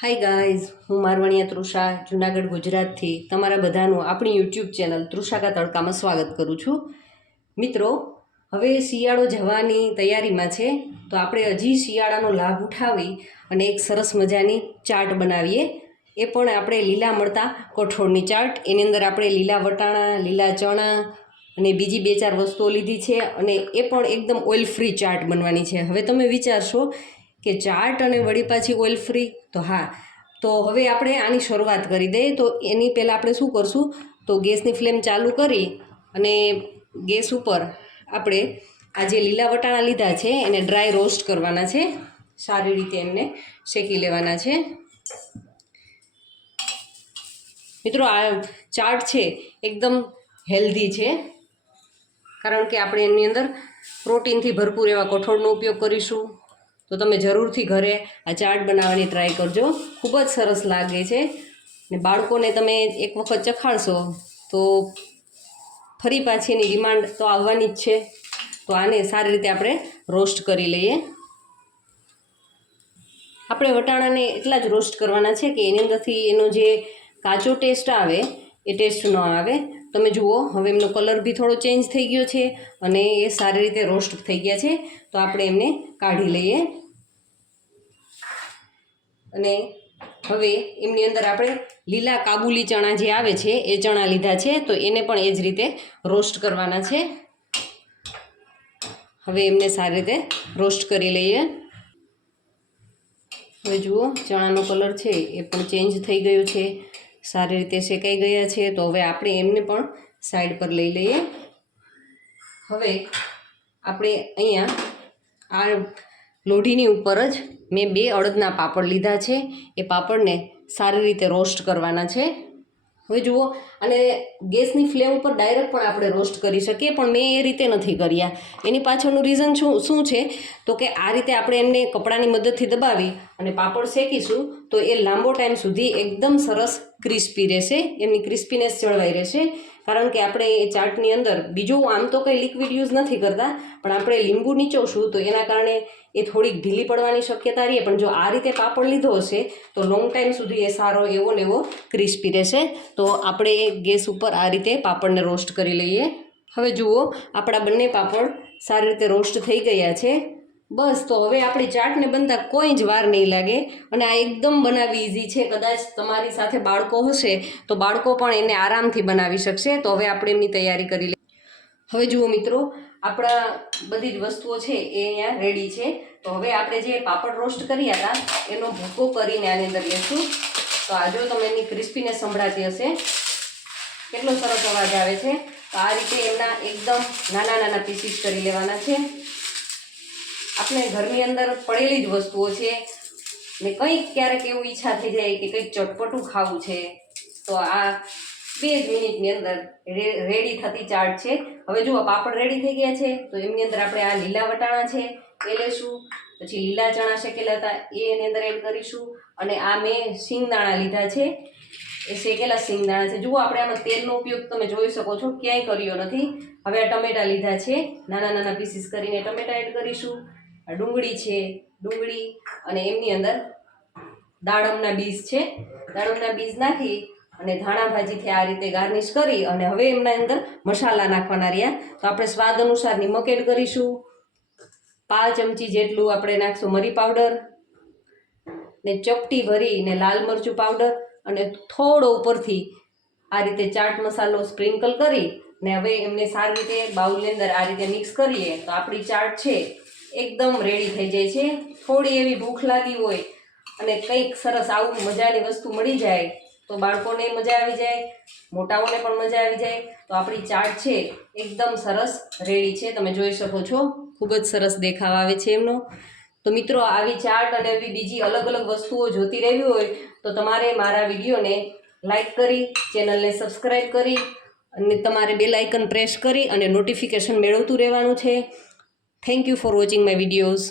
Hi guys, હું મારવાણિયા તૃષા જુનાગઢ ગુજરાતથી તમારા બધાનું આપણી યુટ્યુબ ચેનલ તૃષા કા તડકામાં સ્વાગત કરું છું. મિત્રો, હવે શિયાળો જવાની તૈયારીમાં છે, તો આપણે હજી શિયાળાનો લાભ ઉઠાવી અને એક સરસ મજાની ચાટ બનાવીએ. એ પણ આપણે લીલા મળતા કઠોળની ચાટ. એની અંદર આપણે લીલા વટાણા, લીલા ચણા અને બીજી 2-4 વસ્તુઓ લીધી છે અને એ પણ એકદમ ઓઇલ ફ્રી ચાટ બનવાની છે. હવે તમે વિચારશો કે ચાટ અને વળી પાછી ઓઇલ ફ્રી, તો હા, તો હવે આપણે આની શરૂઆત કરી દઈએ. તો એની પહેલાં આપણે શું કરશું, તો ગેસની ફ્લેમ ચાલુ કરી અને ગેસ ઉપર આપણે આ જે લીલા વટાણા લીધા છે એને ડ્રાય રોસ્ટ કરવાના છે. સારી રીતે એમને શેકી લેવાના છે. મિત્રો, આ ચાટ છે એકદમ હેલ્ધી છે, કારણ કે આપણે એની અંદર પ્રોટીનથી ભરપૂર એવા કઠોળનો ઉપયોગ કરીશું. તો તમે જરૂરથી ઘરે આ ચાટ બનાવવાની ટ્રાય કરજો. ખૂબ જ સરસ લાગે છે ને બાળકોને તમે એક વખત ચખાડશો તો ફરી પાછી એની ડિમાન્ડ તો આવવાની જ છે. તો આને સારી રીતે આપણે રોસ્ટ કરી લઈએ. આપણે વટાણાને એટલા જ રોસ્ટ કરવાના છે કે એની અંદરથી એનો જે કાચો ટેસ્ટ આવે એ ટેસ્ટ ન આવે. તમે જુઓ, હવે એમનો કલર બી થોડો ચેન્જ થઈ ગયો છે અને એ સારી રીતે રોસ્ટ થઈ ગયા છે. તો આપણે એમને કાઢી લઈએ અને હવે એમની અંદર આપણે લીલા કાબુલી ચણા જે આવે છે એ ચણા લીધા છે, તો એને પણ એ જ રીતે રોસ્ટ કરવાના છે. હવે એમને સારી રીતે રોસ્ટ કરી લઈએ. હવે જુઓ, ચણાનો કલર છે એ પણ ચેન્જ થઈ ગયો છે, સારી રીતે શેકાઈ ગયા છે. તો હવે આપણે એમને પણ સાઈડ પર લઈ લઈએ. હવે આપણે અહીંયા આ લોઢીની ઉપર જ મેં 2 અડદના પાપડ લીધા છે. એ પાપડને સારી રીતે રોસ્ટ કરવાના છે. હવે જુઓ, અને ગેસની ફ્લેમ ઉપર ડાયરેક્ટ પણ આપણે રોસ્ટ કરી શકીએ, પણ મેં એ રીતે નથી કર્યા. એની પાછળનું રીઝન શું છે, તો કે આ રીતે આપણે એમને કપડાની મદદથી દબાવી અને પાપડ શેકીશું તો એ લાંબો ટાઈમ સુધી એકદમ સરસ ક્રિસ્પી રહેશે, એમની ક્રિસ્પીનેસ જળવાઈ રહેશે. કારણ કે આપણે એ ચાટની અંદર બીજું આમ તો કંઈ લિક્વિડ યુઝ નથી કરતા, પણ આપણે લીંબુ નીચોવશું તો એના કારણે એ થોડીક ઢીલી પડવાની શક્યતા રહે. પણ જો આ રીતે પાપડ લીધો હશે તો લોંગ ટાઈમ સુધી એ સારો એવો ને એવો ક્રિસ્પી રહેશે. તો આપણે ગેસ ઉપર આ રીતે પાપડને રોસ્ટ કરી લઈએ. હવે જુઓ, આપણા બંને પાપડ સારી રીતે રોસ્ટ થઈ ગયા છે. બસ, તો હવે આપણી ચાટને બનતા કોઈ જ વાર નહીં લાગે અને આ એકદમ બનાવવી ઇઝી છે. કદાચ તમારી સાથે બાળકો હશે તો બાળકો પણ એને આરામથી બનાવી શકશે. તો હવે આપણે એમની તૈયારી કરી લઈએ. હવે જુઓ મિત્રો, આપણા બધી જ વસ્તુઓ છે એ અહીંયા રેડી છે. તો હવે આપણે જે પાપડ રોસ્ટ કર્યા હતા એનો ભૂકો કરીને આની અંદર લેશું. તો આ જો તમે એની ક્રિસ્પીનેસ સંભળાતી હશે, કેટલો સરસ અવાજ આવે છે. તો આ રીતે એમના એકદમ નાના નાના પીસીસ કરી લેવાના છે. આપણે ઘરની અંદર પડેલી જ વસ્તુઓ છે ને કંઈક ક્યારેક એવું ઈચ્છા થઈ જાય કે કંઈક ચટપટું ખાવું છે, તો આ 2 જ મિનિટની અંદર રેડી થતી ચાટ છે. હવે જુઓ, પાપડ રેડી થઈ ગયા છે. તો એમની અંદર આપણે આ લીલા વટાણા છે એ લેશું, પછી લીલા ચણા શેકેલા હતા એ એની અંદર એડ કરીશું, અને આ મેં સિંગદાણા લીધા છે, એ શેકેલા સિંગદાણા છે. જુઓ, આપણે આમાં તેલનો ઉપયોગ તમે જોઈ શકો છો, ક્યાંય કર્યો નથી. હવે આ ટમેટા લીધા છે, નાના નાના પીસીસ કરીને ટમેટા એડ કરીશું. આ ડુંગળી છે, ડુંગળી, અને એમની અંદર દાડમના બીજ છે, દાડમના બીજ નાખી અને ધાણા ભાજીથી આ રીતે ગાર્નિશ કરી અને હવે એમના અંદર મસાલા નાખવાના રહ્યા. તો આપણે સ્વાદ અનુસાર નિમક એડ કરીશું. 5 ચમચી જેટલું આપણે નાખશું મરી પાવડર, ને ચપટી ભરીને લાલ મરચું પાવડર, અને થોડો ઉપરથી આ રીતે ચાટ મસાલો સ્પ્રિંકલ કરી ને હવે એમને સારી રીતે બાઉલની અંદર આ રીતે મિક્સ કરીએ તો આપણી ચાટ છે એકદમ રેડી થઈ જાય છે. થોડી એવી ભૂખ લાગી હોય અને કંઈક સરસ આવું મજાની વસ્તુ મળી જાય તો બાળકોને મજા આવી જાય, મોટાઓને પણ મજા આવી જાય. તો આપણી ચાટ છે એકદમ સરસ રેડી છે. તમે જોઈ શકો છો, ખૂબ જ સરસ દેખાવ આવે છે એમનો. તો મિત્રો, આવી ચાટ અને એવી બીજી અલગ અલગ વસ્તુઓ જોતી રહેવી હોય તો તમારે મારા વિડીયોને લાઈક કરી, ચેનલને સબસ્ક્રાઈબ કરી અને તમારે બેલ આઇકન પ્રેસ કરી અને નોટિફિકેશન મેળવતું રહેવાનું છે. Thank you for watching my videos.